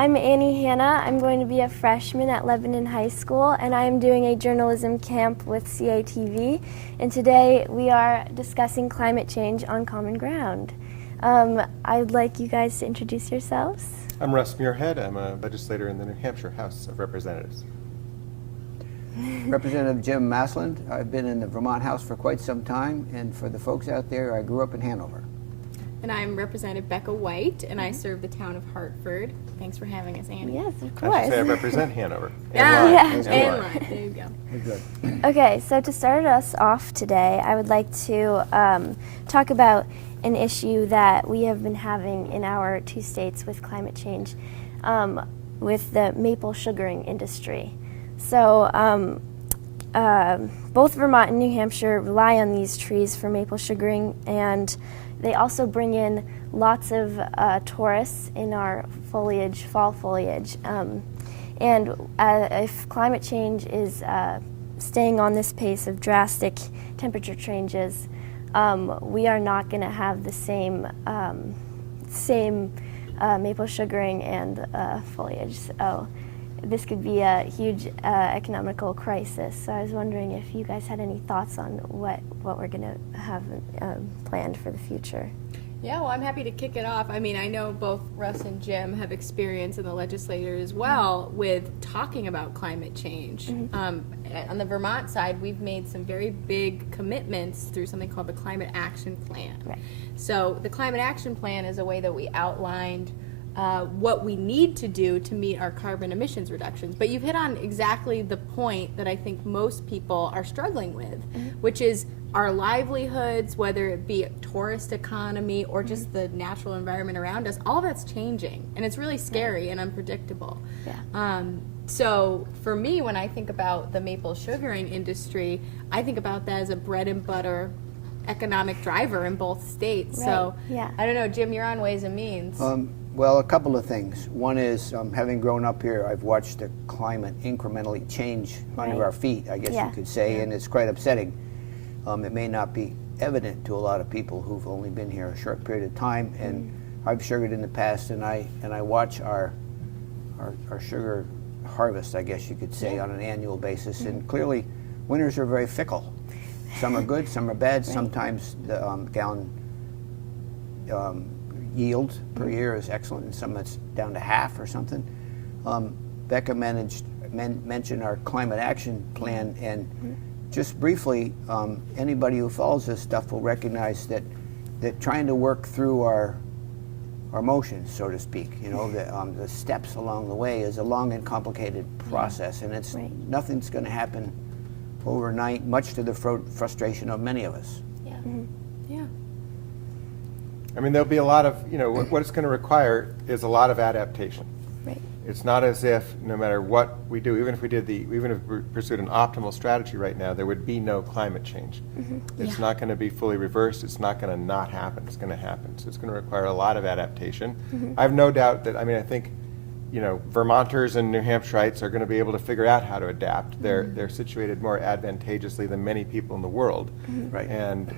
I'm Annie Hanna. I'm going to be a freshman at Lebanon High School, and I am doing a journalism camp with CATV. And today we are discussing climate change on Common Ground. I'd like you guys to introduce yourselves. I'm Russ Muirhead. I'm a legislator in the New Hampshire House of Representatives. Representative Jim Masland. I've been in the Vermont House for quite some time, and for the folks out there, I grew up in Hanover. And I'm Representative Becca White, and I serve the town of Hartford. Thanks for having us, Annie. Yes, of I course. should say I represent Hanover. And Lyme. There you go. We're good. Okay, so to start us off today, I would like to talk about an issue that we have been having in our two states with climate change, with the maple sugaring industry. So both Vermont and New Hampshire rely on these trees for maple sugaring, and they also bring in lots of tourists in our foliage, fall foliage. And if climate change is staying on this pace of drastic temperature changes, we are not going to have the same maple sugaring and foliage. So this could be a huge economical crisis. So I was wondering if you guys had any thoughts on what we're going to have planned for the future. Yeah, well, I'm happy to kick it off. I mean, I know both Russ and Jim have experience in the legislature as well with talking about climate change. On the Vermont side, we've made some very big commitments through something called the Climate Action Plan. Right. So the Climate Action Plan is a way that we outlined what we need to do to meet our carbon emissions reductions. But you've hit on exactly the point that I think most people are struggling with, which is our livelihoods, whether it be a tourist economy or just the natural environment around us, all that's changing. And it's really scary and unpredictable. Yeah. So for me, when I think about the maple sugaring industry, I think about that as a bread and butter economic driver in both states. Right. So Yeah. I don't know, Jim, you're on Ways and Means. Well, a couple of things. One is, having grown up here, I've watched the climate incrementally change under Right. our feet, I guess you could say, and it's quite upsetting. It may not be evident to a lot of people who've only been here a short period of time, and I've sugared in the past, and I watch our sugar harvest, I guess you could say, on an annual basis, and clearly winters are very fickle. Some are good, some are bad. Right. Sometimes the gallon yield per year is excellent, and some it's down to half or something. Becca mentioned our climate action plan, and just briefly, anybody who follows this stuff will recognize that trying to work through our motions, so to speak, you know, the steps along the way is a long and complicated process, and it's nothing's going to happen overnight, much to the frustration of many of us. Yeah. Yeah. I mean, there'll be a lot of, what it's going to require is a lot of adaptation. Right. It's not as if no matter what we do, even if we pursued an optimal strategy right now, there would be no climate change. It's not going to be fully reversed. It's not going to not happen. It's going to happen. So it's going to require a lot of adaptation. I have no doubt that, I think, Vermonters and New Hampshireites are going to be able to figure out how to adapt. They're situated more advantageously than many people in the world. Right. And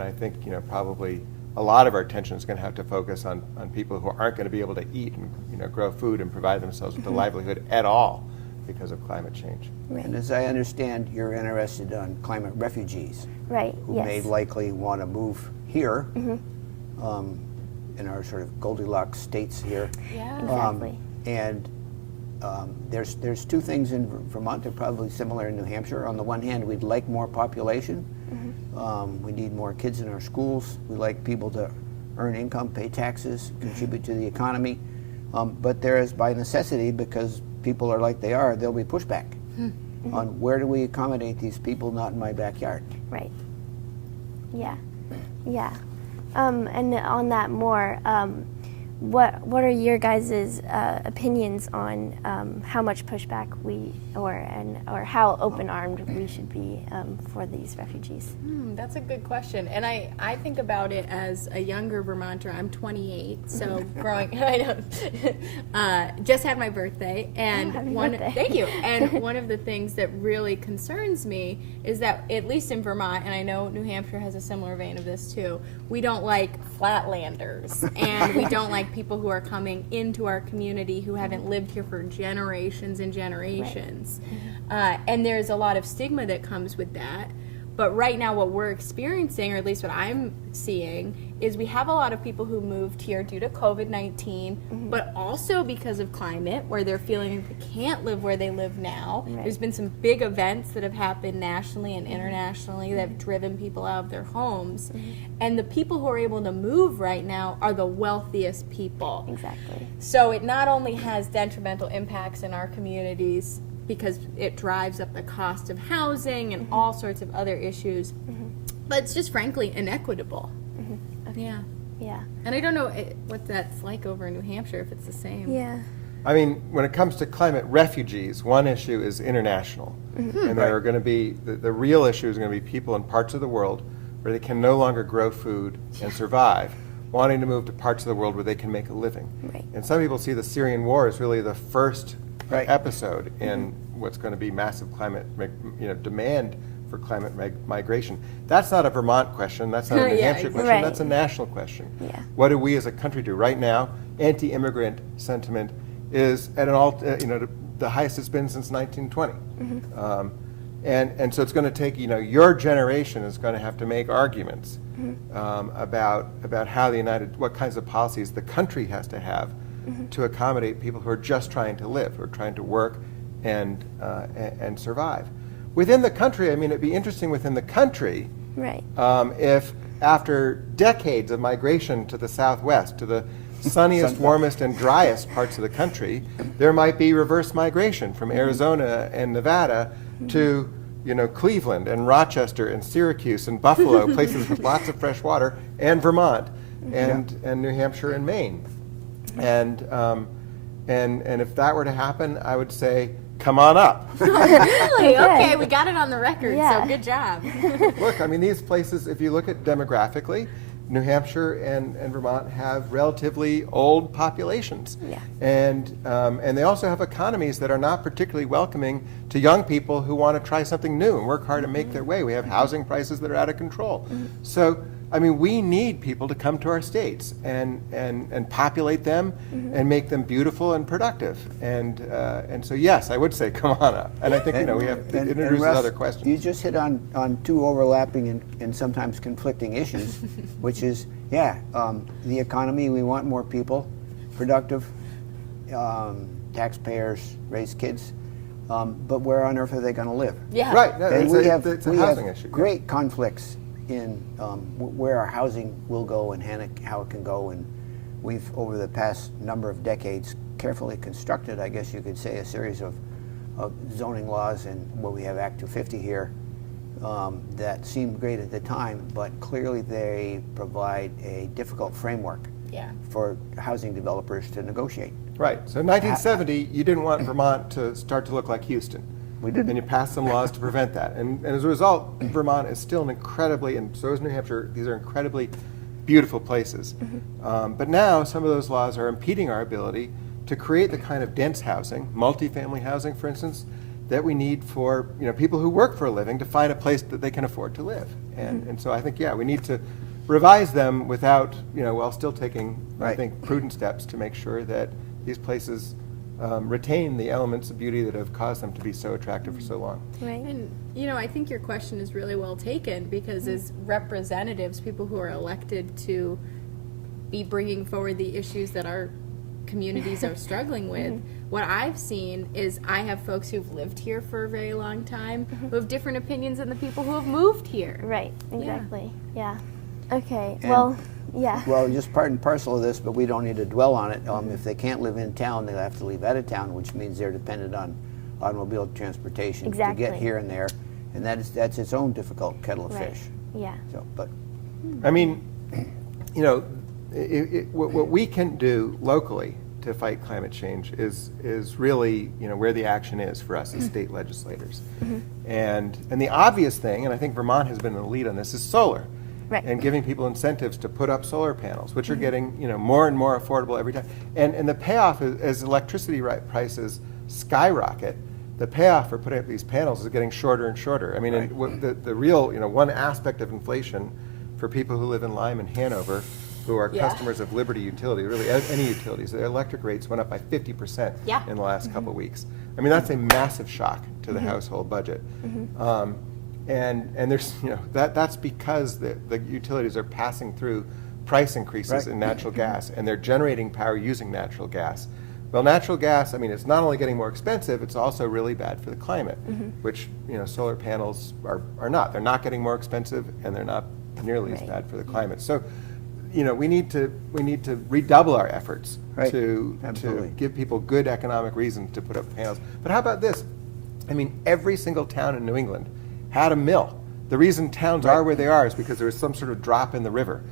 I think, probably a lot of our attention is going to have to focus on people who aren't going to be able to eat and grow food and provide themselves with a livelihood at all because of climate change. Right. And as I understand, you're interested in climate refugees, Right. who Yes. may likely want to move here, in our sort of Goldilocks states here. Yeah. Exactly. And there's two things in Vermont that are probably similar in New Hampshire. On the one hand, we'd like more population. We need more kids in our schools. We like people to earn income, pay taxes, contribute to the economy. But there is, by necessity, because people are like they are, there'll be pushback on where do we accommodate these people not in my backyard. Right. Yeah. Yeah. And on that more, what are your guys' opinions on how much pushback or how open-armed we should be for these refugees? That's a good question, and I think about it as a younger Vermonter. I'm 28, so growing. I know. Just had my birthday, and birthday. Thank you. And one of the things that really concerns me is that, at least in Vermont, and I know New Hampshire has a similar vein of this too, we don't like flatlanders, and we don't like like people who are coming into our community who haven't lived here for generations and generations. And there's a lot of stigma that comes with that. But right now what we're experiencing, or at least what I'm seeing, is we have a lot of people who moved here due to COVID-19, but also because of climate, where they're feeling like they can't live where they live now. There's been some big events that have happened nationally and internationally that have driven people out of their homes. And the people who are able to move right now are the wealthiest people. Exactly. So it not only has detrimental impacts in our communities, because it drives up the cost of housing and all sorts of other issues, but it's just frankly inequitable. Yeah. Yeah. And I don't know what that's like over in New Hampshire, if it's the same. Yeah. I mean, when it comes to climate refugees, one issue is international. And there are going to be, the real issue is going to be people in parts of the world where they can no longer grow food and survive, wanting to move to parts of the world where they can make a living. Right. And some people see the Syrian war as really the first episode in what's going to be massive climate, demand for climate migration. That's not a Vermont question. That's not a New Hampshire question. Right. That's a national question. Yeah. What do we as a country do right now? Anti-immigrant sentiment is at the highest it's been since 1920. And so it's going to take, your generation is going to have to make arguments about how what kinds of policies the country has to have to accommodate people who are just trying to live, who are trying to work and survive. Within the country, I mean, it'd be interesting within the country if after decades of migration to the Southwest, to the sunniest, warmest, and driest parts of the country, there might be reverse migration from Arizona and Nevada to Cleveland and Rochester and Syracuse and Buffalo, places with lots of fresh water, and Vermont and New Hampshire and Maine. And if that were to happen, I would say, come on up. Really? Okay, we got it on the record, so good job. Look, I mean, these places, if you look at demographically, New Hampshire and Vermont have relatively old populations. And they also have economies that are not particularly welcoming to young people who want to try something new and work hard to make their way. We have housing prices that are out of control. So, I mean, we need people to come to our states and populate them and make them beautiful and productive. And so, yes, I would say come on up. And I think, we have it introduces other questions. You just hit on two overlapping and sometimes conflicting issues, which is, the economy, we want more people, productive, taxpayers, raise kids, but where on earth are they going to live? Yeah. Right. No, And it's a housing issue. Great conflicts in where our housing will go and how it can go. And we've, over the past number of decades, carefully constructed, I guess you could say, a series of zoning laws, and we have Act 250 here, that seemed great at the time, but clearly they provide a difficult framework for housing developers to negotiate. Right. So in 1970, you didn't want Vermont to start to look like Houston. We didn't. And you passed some laws to prevent that. And as a result, Vermont is still an incredibly, and so is New Hampshire, these are incredibly beautiful places. But now some of those laws are impeding our ability to create the kind of dense housing, multifamily housing, for instance, that we need for people who work for a living to find a place that they can afford to live. And so I think, we need to revise them without, while still taking, I think, prudent steps to make sure that these places retain the elements of beauty that have caused them to be so attractive for so long. Right. And, I think your question is really well taken, because as representatives, people who are elected to be bringing forward the issues that our communities are struggling with, what I've seen is I have folks who've lived here for a very long time who have different opinions than the people who have moved here. Right. Exactly. Yeah. Okay. And- Well, Well, just part and parcel of this, but we don't need to dwell on it. If they can't live in town, they'll have to leave out of town, which means they're dependent on automobile transportation to get here and there, and that's its own difficult kettle of fish. Yeah. So, but I mean, what we can do locally to fight climate change is really where the action is for us as state legislators. And the obvious thing, and I think Vermont has been in the lead on this, is solar. Right. And giving people incentives to put up solar panels, which are getting more and more affordable every time. And the payoff is, as electricity prices skyrocket, the payoff for putting up these panels is getting shorter and shorter. I mean, the real one aspect of inflation for people who live in Lyme and Hanover who are Yeah. customers of Liberty Utility, really any utilities, their electric rates went up by 50% Yeah. in the last couple of weeks. I mean, that's a massive shock to the household budget. And there's, that's because the utilities are passing through price increases Right. in natural gas, and they're generating power using natural gas. Well, natural gas, I mean, it's not only getting more expensive, it's also really bad for the climate, which, solar panels are not. They're not getting more expensive, and they're not nearly as Right. bad for the climate. So, we need to redouble our efforts Right. to Absolutely. give people good economic reasons to put up panels. But how about this? I mean, every single town in New England had a mill. The reason towns are where they are is because there was some sort of drop in the river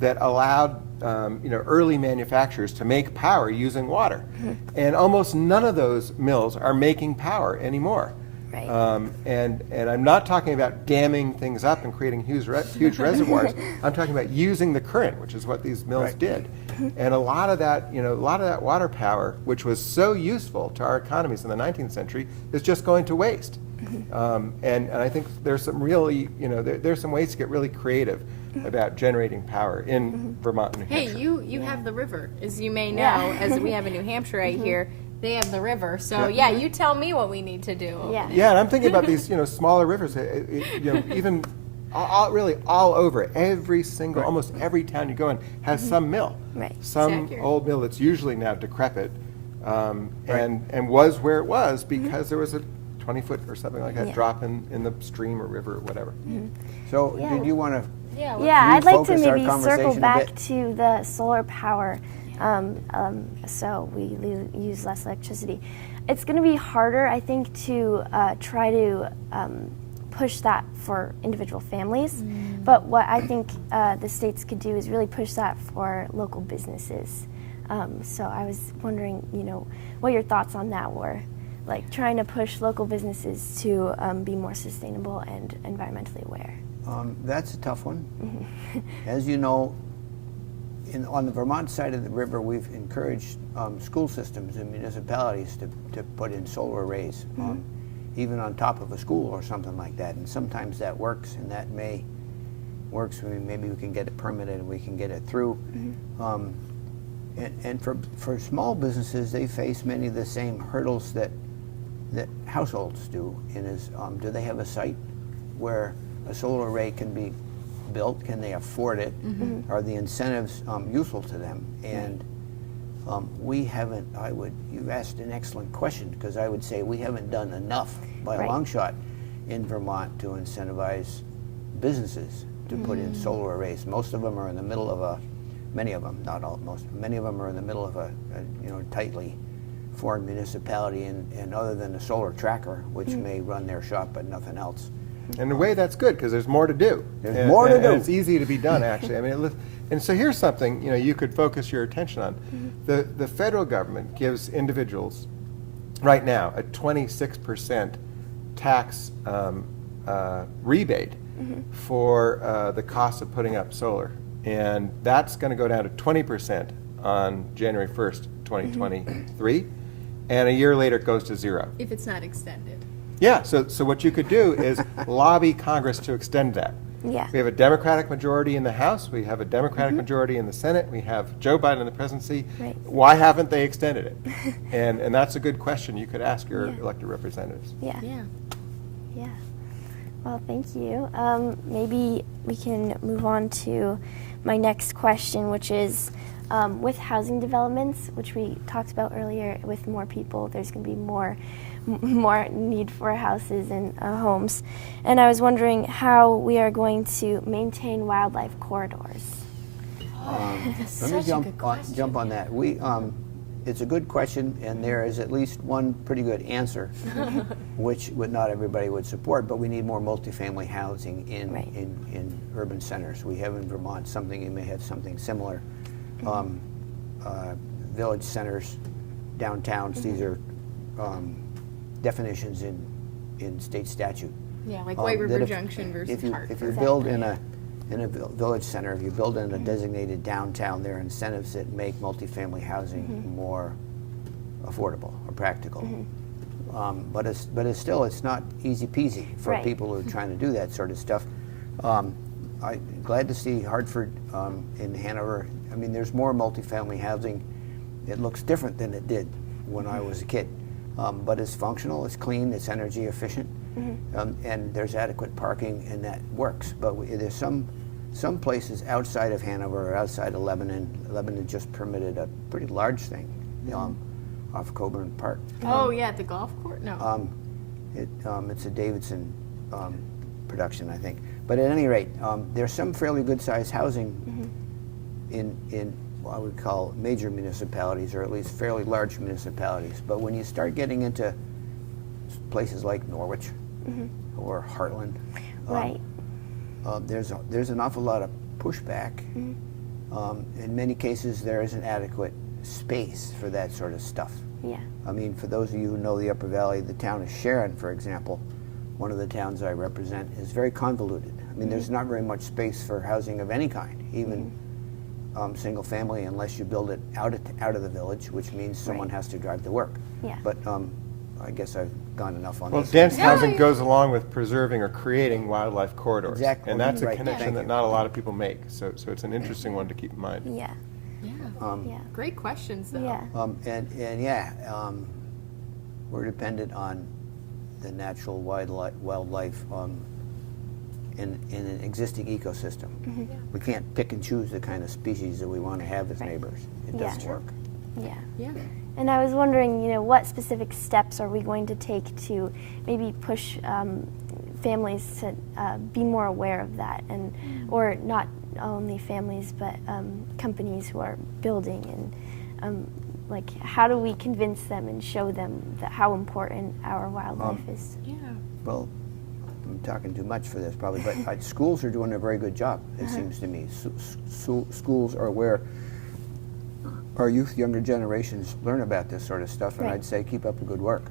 that allowed early manufacturers to make power using water. And almost none of those mills are making power anymore. Right. And I'm not talking about damming things up and creating huge reservoirs. I'm talking about using the current, which is what these mills Right. did. And a lot of that water power, which was so useful to our economies in the 19th century, is just going to waste. And I think there's some really, there's some ways to get really creative about generating power in Vermont and New Hey, Hampshire. you have the river, as you may know, Yeah. as we have in New Hampshire right here. They have the river, so you tell me what we need to do. Yeah. Yeah, and I'm thinking about these, smaller rivers. Even really all over every single, almost every town you go in has some mill, Right. some Accurate. old mill that's usually now decrepit, and was where it was because there was a 20-foot or something like that Yeah. drop in the stream or river or whatever. So Yeah. did you want to? Yeah. Yeah, I'd like to refocus our maybe circle conversation a back bit? to the solar power, so we use less electricity. It's going to be harder, I think, to try to push that for individual families. But what I think the states could do is really push that for local businesses. So I was wondering, what your thoughts on that were, like trying to push local businesses to be more sustainable and environmentally aware. That's a tough one. As you know, on the Vermont side of the river, we've encouraged school systems and municipalities to put in solar arrays, even on top of a school or something like that. And sometimes that works, and that works. Maybe we can get it permitted and we can get it through. And for small businesses, they face many of the same hurdles that households do. Do they have a site where a solar array can be built? Can they afford it? Are the incentives useful to them? And we haven't. You've asked an excellent question, because I would say we haven't done enough by a long shot in Vermont to incentivize businesses to put in solar arrays. Most of them are in the middle of many of them, not all, many of them are in the middle of a tightly formed municipality, and other than a solar tracker, which may run their shop but nothing else. And in a way, that's good, because there's more to do. There's more to do. And it's easy to be done, actually. I mean, and so here's something you could focus your attention on. The federal government gives individuals right now a 26% tax rebate for the cost of putting up solar, and that's going to go down to 20% on January 1st, 2023, and a year later it goes to zero. If it's not extended. Yeah, so what you could do is lobby Congress to extend that. Yeah. We have a Democratic majority in the House. We have a Democratic majority in the Senate. We have Joe Biden in the presidency. Right. Why haven't they extended it? And that's a good question you could ask your elected representatives. Yeah. Yeah. Yeah. Well, thank you. Maybe we can move on to my next question, which is with housing developments, which we talked about earlier. With more people, there's going to be more need for houses and homes. And I was wondering how we are going to maintain wildlife corridors. Let me jump on that. It's a good question, and there is at least one pretty good answer, which not everybody would support. But we need more multifamily housing in urban centers. We have in Vermont something. You may have something similar. Village centers, downtowns. These are definitions in state statute. Yeah, like White River that Junction versus if you Hartford. build in a village center, if you build in a designated downtown, there are incentives that make multifamily housing more affordable or practical. But it's still not easy peasy for people who are trying to do that sort of stuff. I'm glad to see Hartford and Hanover I mean, there's more multifamily housing. It looks different than it did when I was a kid, but it's functional, it's clean, it's energy efficient, and there's adequate parking, and that works. But there's some places outside of Hanover or outside of Lebanon. Lebanon just permitted a pretty large thing off Coburn Park. Oh yeah, at the golf court? No. It's a Davidson production, I think. But at any rate, there's some fairly good-sized housing in what I would call major municipalities, or at least fairly large municipalities. But when you start getting into places like Norwich or Heartland, Right. there's an awful lot of pushback. In many cases, there isn't adequate space for that sort of stuff. Yeah. I mean, for those of you who know the Upper Valley, the town of Sharon, for example, one of the towns I represent, is very convoluted. I mean, there's not very much space for housing of any kind, even single family, unless you build it out of the village, which means someone has to drive to work. Yeah. But I guess I've gone enough on Well, this. dense housing goes along with preserving or creating wildlife corridors. Exactly. And that's a Right. connection Thank that you. not a lot of people make. So it's an interesting one to keep in mind. Yeah. Yeah. Great questions, though. Yeah. We're dependent on the natural wildlife in an existing ecosystem. We can't pick and choose the kind of species that we want to have as neighbors. It Yeah. doesn't work. Yeah. Yeah. And I was wondering, what specific steps are we going to take to maybe push families to be more aware of that, and or not only families but companies who are building, and like how do we convince them and show them that how important our wildlife is? Yeah. Well, I'm talking too much for this probably, but schools are doing a very good job, it seems to me. Schools are where our younger generations learn about this sort of stuff, and Right. I'd say keep up the good work.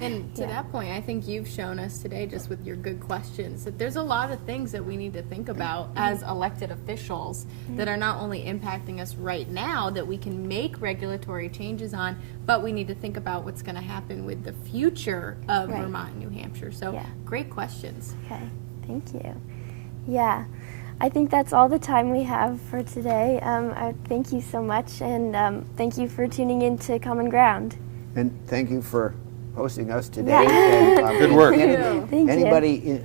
And to that point, I think you've shown us today, just with your good questions, that there's a lot of things that we need to think about as elected officials that are not only impacting us right now, that we can make regulatory changes on, but we need to think about what's going to happen with the future of Right. Vermont and New Hampshire. So Yeah. great questions. Okay, thank you. Yeah, I think that's all the time we have for today. I thank you so much, and thank you for tuning in to Common Ground. And thank you for hosting us today. Yeah. And, Good work. Thank you. Anybody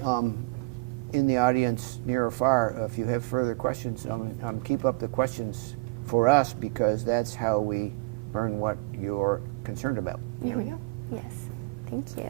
in the audience, near or far, if you have further questions, keep up the questions for us, because that's how we learn what you're concerned about. Here we go. Yes, thank you.